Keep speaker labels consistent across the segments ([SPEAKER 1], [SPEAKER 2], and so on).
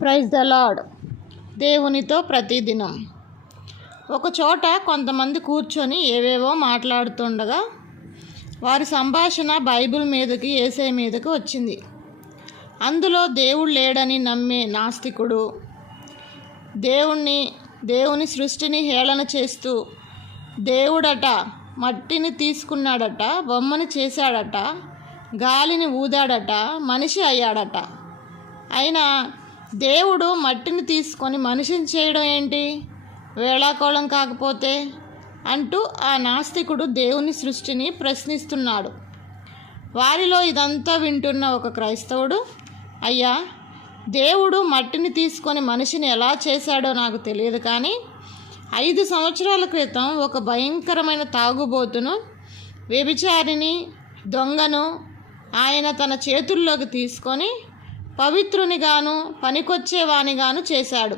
[SPEAKER 1] Praise the lord దేవునితో ప్రతిదినం. ఒక చోట కొంతమంది కూర్చొని ఏవేవో మాట్లాడుతుండగా వారి సంభాషణ బైబిల్ మీదకి ఏసే మీదకి వచ్చింది. అందులో దేవుడు లేడని నమ్మే నాస్తికుడు దేవుణ్ణి దేవుని సృష్టిని హేళన చేస్తూ దేవుడట మట్టిని తీసుకున్నాడట బొమ్మని చేశాడట గాలిని ఊదాడట మనిషి అయ్యాడట. అయినా దేవుడు మట్టిని తీసుకొని మనిషిని చేయడం ఏంటి? వేళాకోళం కాకపోతే? అంటూ ఆ నాస్తికుడు దేవుని సృష్టిని ప్రశ్నిస్తున్నాడు. వారిలో ఇదంతా వింటున్న ఒక క్రైస్తవుడు అయ్యా దేవుడు మట్టిని తీసుకొని మనిషిని ఎలా చేశాడో నాకు తెలియదు కానీ ఐదు సంవత్సరాల క్రితం ఒక భయంకరమైన తాగుబోతును వ్యభిచారిని దొంగను ఆయన తన చేతుల్లోకి తీసుకొని పవిత్రునిగాను పనికొచ్చేవానిగాను చేశాడు.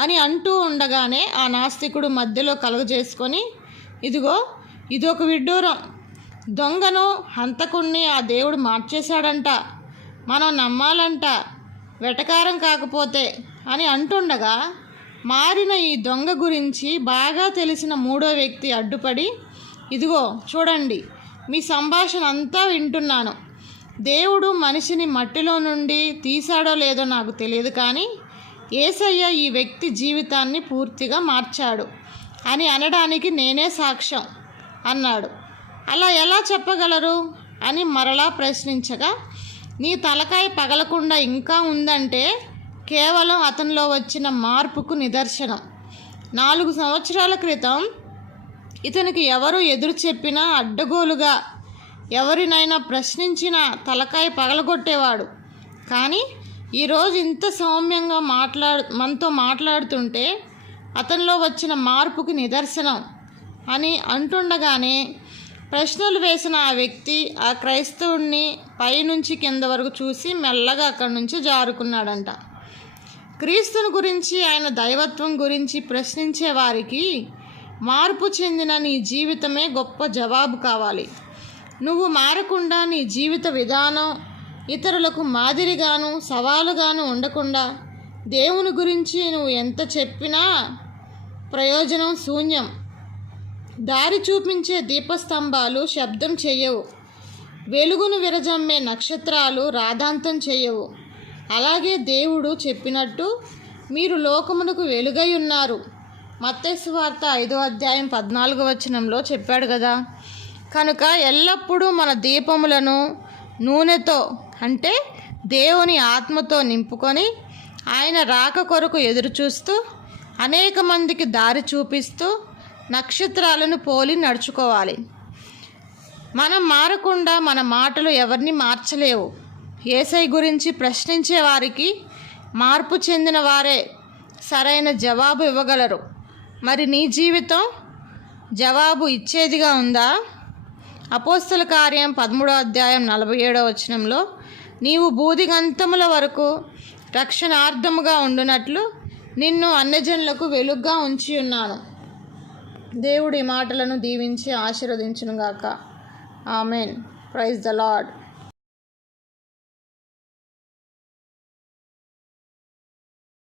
[SPEAKER 1] అని అంటూ ఉండగానే ఆ నాస్తికుడు మధ్యలో కలుగజేసుకొని ఇదిగో ఇదొక విడ్డూరం. దొంగను హంతకుణ్ణి ఆ దేవుడు మార్చేశాడంట. మనం నమ్మాలంట. వెటకారం కాకపోతే అని అంటుండగా మారిన ఈ దొంగ గురించి బాగా తెలిసిన మూడో వ్యక్తి అడ్డుపడి ఇదిగో చూడండి మీ సంభాషణ అంతా వింటున్నాను. దేవుడు మనిషిని మట్టిలో నుండి తీశాడో లేదో నాకు తెలియదు కానీ ఏసయ్య ఈ వ్యక్తి జీవితాన్ని పూర్తిగా మార్చాడు అని అనడానికి నేనే సాక్ష్యం అన్నాడు. అలా ఎలా చెప్పగలరు? అని మరలా ప్రశ్నించగా నీ తలకాయ పగలకుండా ఇంకా ఉందంటే కేవలం అతనిలో వచ్చిన మార్పుకు నిదర్శనం. నాలుగు సంవత్సరాల క్రితం ఇతనికి ఎవరు ఎదురు చెప్పినా అడ్డగోలుగా ఎవరినైనా ప్రశ్నించినా తలకాయ పగలగొట్టేవాడు. కానీ ఈరోజు ఇంత సౌమ్యంగా మాట్లాడు మనతో మాట్లాడుతుంటే అతనిలో వచ్చిన మార్పుకి నిదర్శనం అని అంటుండగానే ప్రశ్నలు వేసిన ఆ వ్యక్తి ఆ క్రైస్తవుణ్ణి పైనుంచి కింద వరకు చూసి మెల్లగా అక్కడి నుంచి జారుకున్నాడంట. క్రీస్తుని గురించి ఆయన దైవత్వం గురించి ప్రశ్నించే వారికి మార్పు చెందిన నీ జీవితమే గొప్ప జవాబు కావాలి. నువ్వు మారకుండా నీ జీవిత విధానం ఇతరులకు మాదిరిగాను సవాలుగాను ఉండకుండా దేవుని గురించి నువ్వు ఎంత చెప్పినా ప్రయోజనం శూన్యం. దారి చూపించే దీపస్తంభాలు శబ్దం చేయవు. వెలుగును విరజమ్మే నక్షత్రాలు రాధాంతం చేయవు. అలాగే దేవుడు చెప్పినట్టు మీరు లోకమునకు వెలుగై ఉన్నారు. మత్తైసు వార్త ఐదో అధ్యాయం పద్నాలుగు వచనంలో చెప్పాడు కదా కనుక ఎల్లప్పుడూ మన దీపములను నూనెతో అంటే దేవుని ఆత్మతో నింపుకొని ఆయన రాక కొరకు ఎదురు చూస్తూ అనేక మందికి దారి చూపిస్తూ నక్షత్రాలను పోలి నడుచుకోవాలి. మనం మారకుండా మన మాటలు ఎవరిని మార్చలేవు. ఏసై గురించి ప్రశ్నించే వారికి మార్పు చెందిన వారే సరైన జవాబు ఇవ్వగలరు. మరి నీ జీవితం జవాబు ఇచ్చేదిగా ఉందా? అపోస్తుల కార్యం పదమూడో అధ్యాయం నలభై ఏడో వచనంలో నీవు బూదిగంతముల వరకు రక్షణార్థముగా ఉండునట్లు నిన్ను అన్యజనులకు వెలుగ్గా ఉంచి ఉన్నాను. దేవుడి మాటలను దీవించి ఆశీర్వదించునుగాక. ఆమెన్. Praise the lord